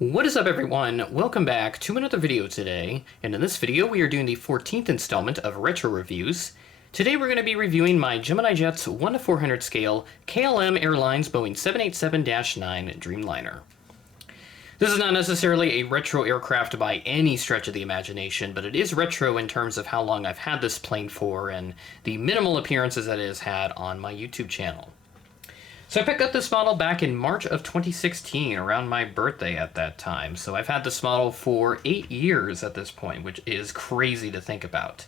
What is up, everyone? Welcome back to another video today, and in this video we are doing the 14th installment of Retro Reviews. Today we're going to be reviewing my Gemini Jets 1 to 400 scale KLM Airlines Boeing 787-9 Dreamliner. This is not necessarily a retro aircraft by any stretch of the imagination, but it is retro in terms of how long I've had this plane for and the minimal appearances that it has had on my YouTube channel. So I picked up this model back in March of 2016, around my birthday at that time. So I've had this model for 8 years at this point, which is crazy to think about.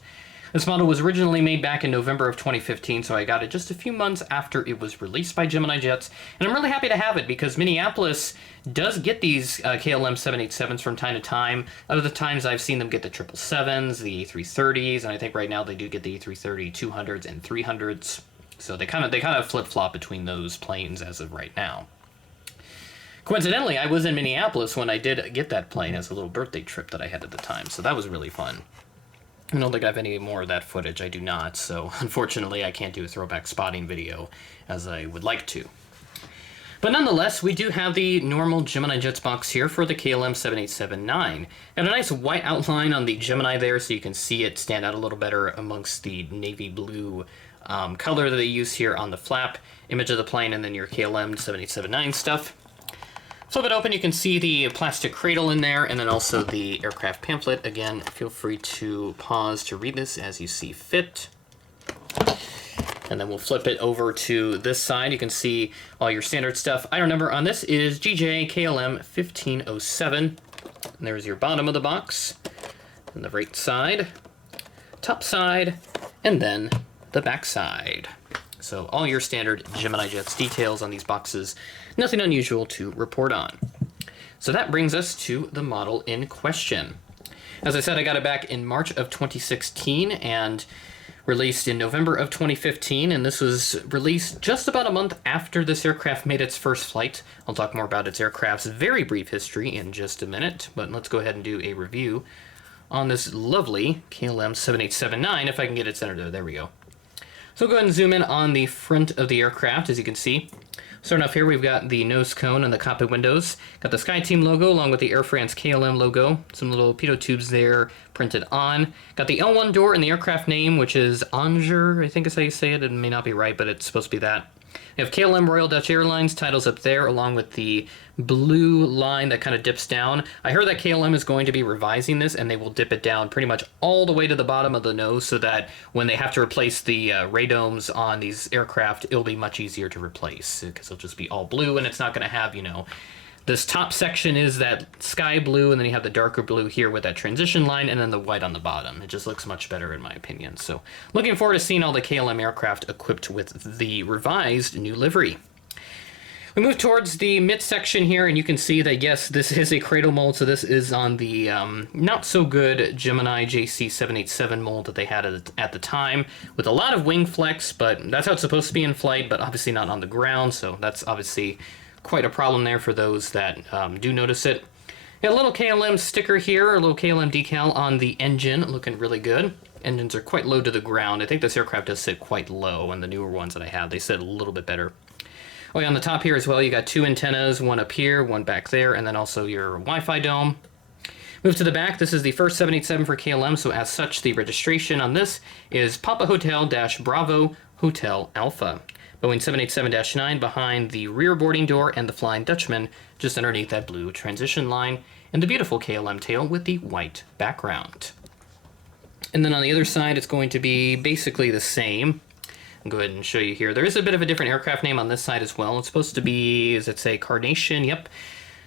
This model was originally made back in November of 2015, so I got it just a few months after it was released by Gemini Jets. And I'm really happy to have it because Minneapolis does get these KLM 787s from time to time. Other times I've seen them get the 777s, the A330s, and I think right now they do get the A330 200s and 300s. So they kind of flip-flop between those planes as of right now. Coincidentally, I was in Minneapolis when I did get that plane as a little birthday trip that I had at the time, so that was really fun. I don't think I have any more of that footage. I do not, so unfortunately I can't do a throwback spotting video as I would like to. But nonetheless, we do have the normal Gemini Jets box here for the KLM 787-9. And a nice white outline on the Gemini there so you can see it stand out a little better amongst the navy blue color that they use here on the flap image of the plane, and then your KLM 787-9 stuff. Flip it open, you can see the plastic cradle in there, and then also the aircraft pamphlet. Again, feel free to pause to read this as you see fit. And then we'll flip it over to this side. You can see all your standard stuff. Item number on this is GJ KLM 1507. And there's your bottom of the box, and the right side, top side, and then the back side. So all your standard Gemini Jets details on these boxes. Nothing unusual to report on. So that brings us to the model in question. As I said, I got it back in March of 2016 and released in November of 2015, and this was released just about a month after this aircraft made its first flight. I'll talk more about its aircraft's very brief history in just a minute, but let's go ahead and do a review on this lovely KLM 787-9, if I can get it centered. There we go. So go ahead and zoom in on the front of the aircraft, as you can see. Starting off here, we've got the nose cone and the cockpit windows. Got the SkyTeam logo along with the Air France KLM logo. Some little pitot tubes there printed on. Got the L1 door and the aircraft name, which is Anger, I think is how you say it. It may not be right, but it's supposed to be that. We have KLM Royal Dutch Airlines titles up there, along with the blue line that kind of dips down. I heard that KLM is going to be revising this, and they will dip it down pretty much all the way to the bottom of the nose so that when they have to replace the radomes on these aircraft, it'll be much easier to replace because it'll just be all blue, and it's not going to have, you know, this top section is that sky blue, and then you have the darker blue here with that transition line, and then the white on the bottom. It just looks much better in my opinion. So looking forward to seeing all the KLM aircraft equipped with the revised new livery. We move towards the midsection here, and you can see that, yes, this is a cradle mold, so this is on the not-so-good Gemini JC787 mold that they had at the time, with a lot of wing flex, but that's how it's supposed to be in flight, but obviously not on the ground, so that's obviously quite a problem there for those that do notice it. Got a little KLM sticker here, a little KLM decal on the engine, looking really good. Engines are quite low to the ground. I think this aircraft does sit quite low, and the newer ones that I have, they sit a little bit better. Oh yeah, on the top here as well, you got two antennas, one up here, one back there, and then also your Wi-Fi dome. Move to the back, this is the first 787 for KLM, so as such, the registration on this is Papa Hotel-Bravo Hotel Alpha. Boeing 787-9 behind the rear boarding door and the Flying Dutchman just underneath that blue transition line, and the beautiful KLM tail with the white background. And then on the other side, it's going to be basically the same. I'll go ahead and show you here. There is a bit of a different aircraft name on this side as well. It's supposed to be, does it say Carnation? Yep.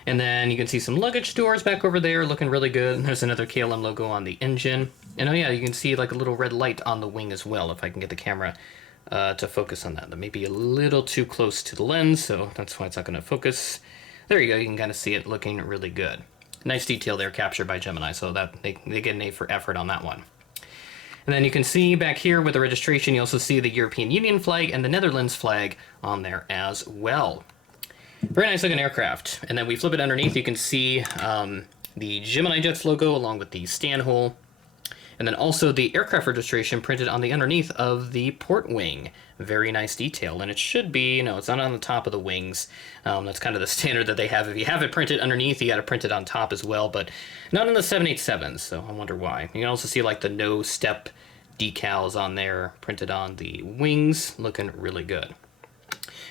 And then you can see some luggage doors back over there looking really good. There's another KLM logo on the engine. And oh yeah, you can see like a little red light on the wing as well, if I can get the camera to focus on that. That may be a little too close to the lens, so that's why it's not going to focus. There you go, you can kind of see it looking really good. Nice detail there captured by Gemini, so that they get an A for effort on that one. And then you can see back here with the registration, you also see the European Union flag and the Netherlands flag on there as well. Very nice looking aircraft. And then we flip it underneath, you can see the Gemini Jets logo along with the stand hole. And then also the aircraft registration printed on the underneath of the port wing. Very nice detail. And it should be, it's not on the top of the wings. That's kind of the standard that they have. If you have it printed underneath, you got to print it on top as well, but not in the 787s, so I wonder why. You can also see like the no step decals on there printed on the wings, looking really good.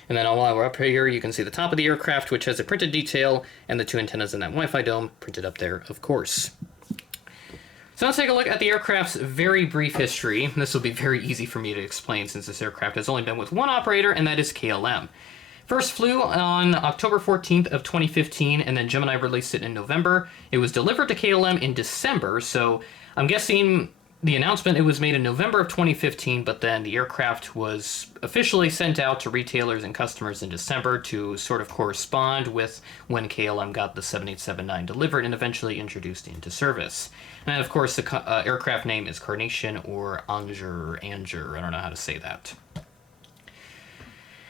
And then while we're up here, you can see the top of the aircraft, which has a printed detail, and the two antennas in that Wi-Fi dome printed up there, of course. So let's take a look at the aircraft's very brief history. This will be very easy for me to explain since this aircraft has only been with one operator, and that is KLM. First flew on October 14th of 2015, and then Gemini released it in November. It was delivered to KLM in December, so I'm guessing the announcement, it was made in November of 2015, but then the aircraft was officially sent out to retailers and customers in December to sort of correspond with when KLM got the 7879 delivered and eventually introduced into service. And of course, the aircraft name is Carnation or Anger, I don't know how to say that.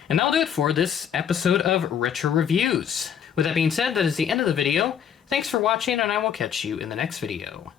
And that'll do it for this episode of Retro Reviews. With that being said, that is the end of the video. Thanks for watching, and I will catch you in the next video.